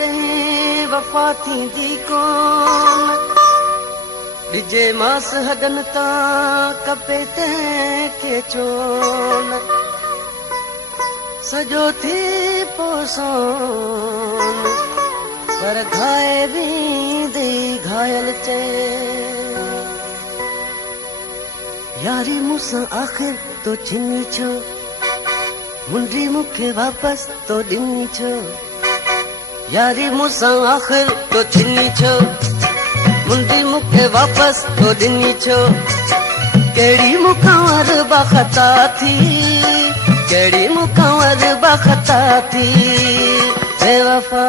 जॾहिं वफ़ा थींदी कोन ॾिजे मास हॾन तां कपे तंहिंखे चोन सॼो थी पोसोन पर घाए वेंदे घायल चए यारी मूंसां आख़िर तो छिनी छो मुंडी मूंखे वापसि तो ॾिनी छो यारी मूंसां आख़िर तो छिनी छो मुंडी मूंखे वापसि तो ॾिनी छो कहिड़ी मूंखां वरबा ख़ता थी कहिड़ी मूंखां वरबा ख़ता थी बेवफ़ा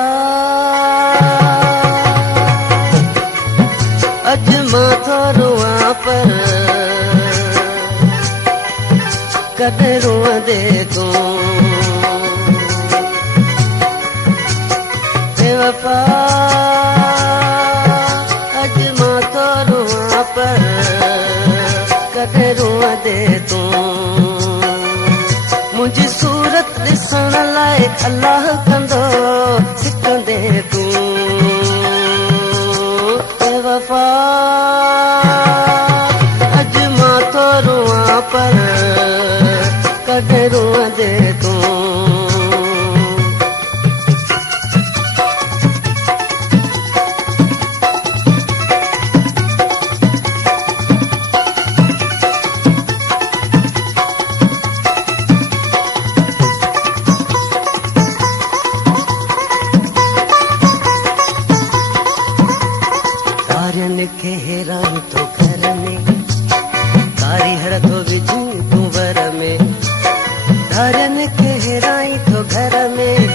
अॼु मां थो रोआं पर कॾहिं रोअंदे तूं बेवफ़ा अॼु मां थो रोआं पर कॾहिं रोअंदे तूं मुंहिंजी सूरत ॾिसण लाइ अलाह कंदो सिकंदे तूं बेवफ़ा अॼु मां थो रोआं पर कॾहिं रोअंदे तूं खे हेरान तो घर में कारी हर तो विझी तूं वर में धारन खे हेराई तो घर में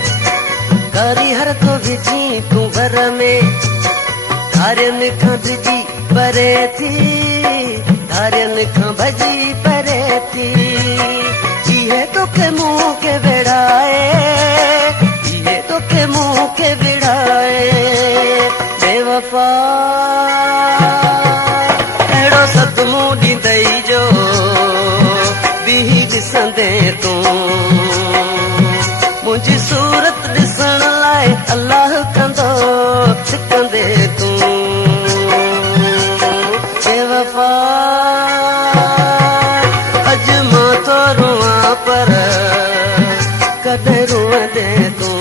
कारी हर तो विझी तूं वर में धारन खां डिॼी परे थी धारन खां भॼी परे थी इहे तोखे मुंहुं खे विढ़ाए इहे तोखे मुंहुं खे विढ़ाए बेवफ़ा सदमो ॾींदई जो बीही ॾिसंदे तूं मुंहिंजी सूरत ॾिसण लाइ अलाह कंदो सिकंदे तूं बेवफ़ा अॼु मां थो रोआं पर कॾहिं रोअंदे तूं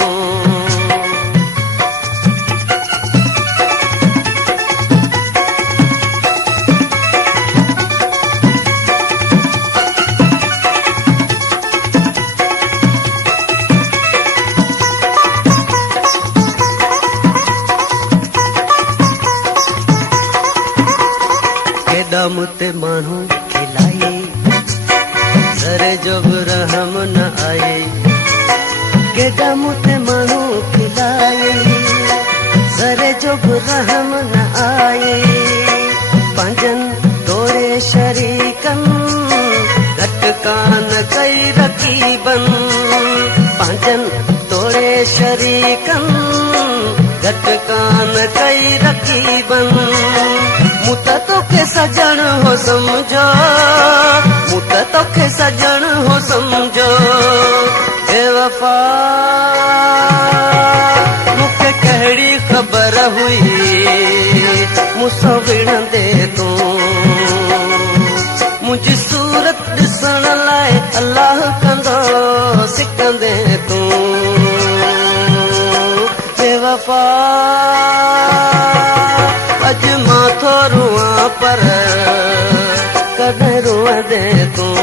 मुते माण्हू खिलाए सर जो बि रहम न आए केॾा मुते माण्हू खिलाए सर जो बि रहम न आए पंहिंजनि तोड़े शरीकनि घटि कान कई रकीबनि पंहिंजनि तोड़े शरीकनि घटि कान कई रकीबनि मूं त तोखे सजण हो सम्झो मूं त तोखे सजण हो सम्झो बेवफ़ा मूंखे कहिड़ी ख़बर हुई मूंसां विढ़ंदे तूं मुंहिंजी सूरत ॾिसण लाइ अलाह कंदो सिकंदे तूं बेवफ़ा अॼु मां थो रोआं पर कॾहिं रोअंदे तूं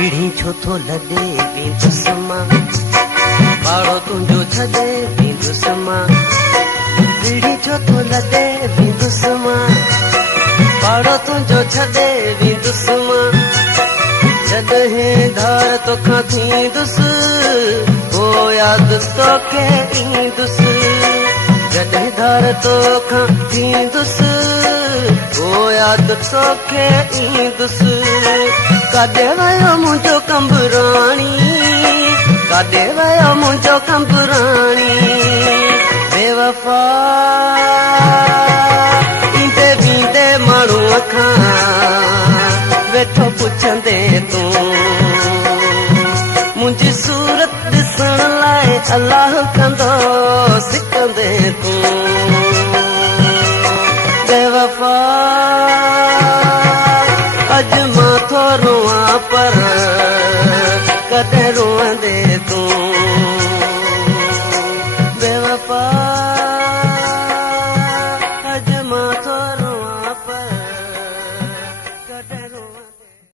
पीढ़ी छो थो लॾे वेंदुसि मां पाड़ो तुंहिंजो छॾे वेंदुसि मां पीढ़ी छो थो लॾे वेंदुसि मां पाड़ो तुंहिंजो छॾे वेंदुसि मां जॾहिं धार तोखां थींदुसि पोइ यादि तोखे ईंदुसि जॾहिं धार तोखां थींदुसि पोइ यादि तोखे ईंदुसि काॾे वियो मुंहिंजो कंबराणी, काॾे वियो मुंहिंजो कंबराणी। बेवफा ईंदे बींदे माण्हू खां वेठो पुछंदे तूं, मुंहिंजी सूरत ॾिसण लाइ अलाह कंदो सिकंदे तूं। बेवफा अॼु मां थो रोआं पर कॾहिं रोअंदे तूं।